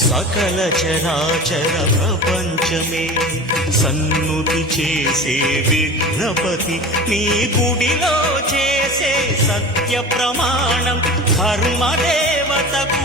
సకల చరాచర ప్రపంచమే సన్నుతి చేసే విఘ్నపతి నీ గుడిలో చేసే సత్య ప్రమాణం ధర్మదేవతకు